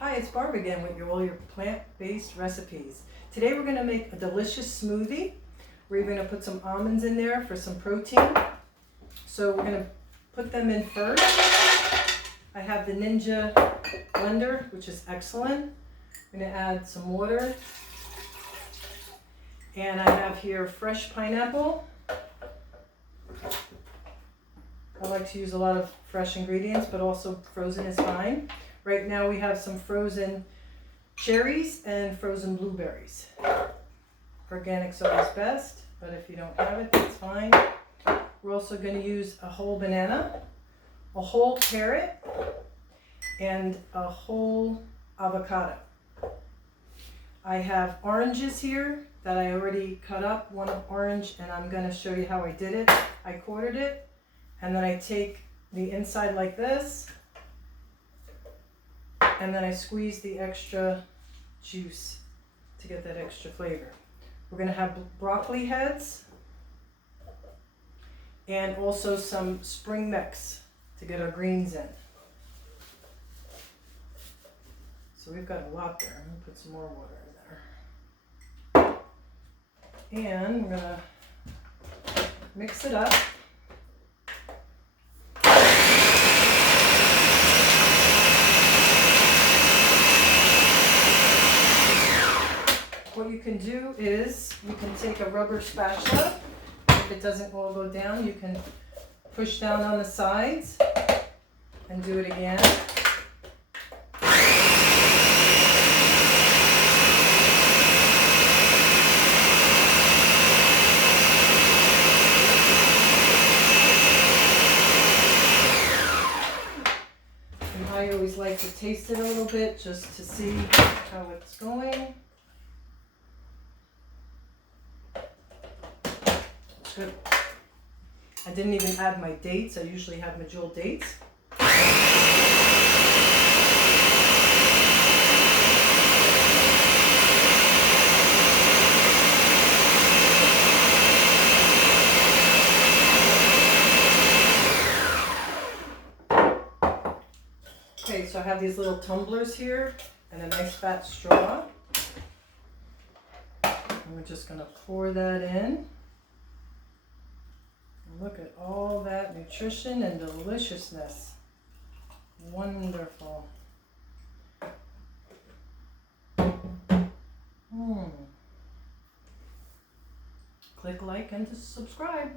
Hi, it's Barb again with all your plant-based recipes. Today we're going to make a delicious smoothie. We're going to put some almonds in there for some protein. So we're going to put them in first. I have the Ninja blender, which is excellent. I'm going to add some water. And I have here fresh pineapple. I like to use a lot of fresh ingredients, but also frozen is fine. Right now we have some frozen cherries and frozen blueberries. Organic's always best, but if you don't have it, that's fine. We're also going to use a whole banana, a whole carrot, and a whole avocado. I have oranges here that I already cut up, one orange, and I'm going to show you how I did it. I quartered it, and then I take the inside like this, and then I squeeze the extra juice to get that extra flavor. We're going to have broccoli heads and also some spring mix to get our greens in. So we've got a lot there. I'm going to put some more water in there. And we're going to mix it up. What you can do is you can take a rubber spatula. If it doesn't all go down, you can push down on the sides and do it again. And I always like to taste it a little bit just to see how it's going. Good. I didn't even add my dates. I usually have Medjool dates. Okay, so I have these little tumblers here and a nice fat straw. And we're just going to pour that in. Look at all that nutrition and deliciousness. Wonderful. Click like and subscribe.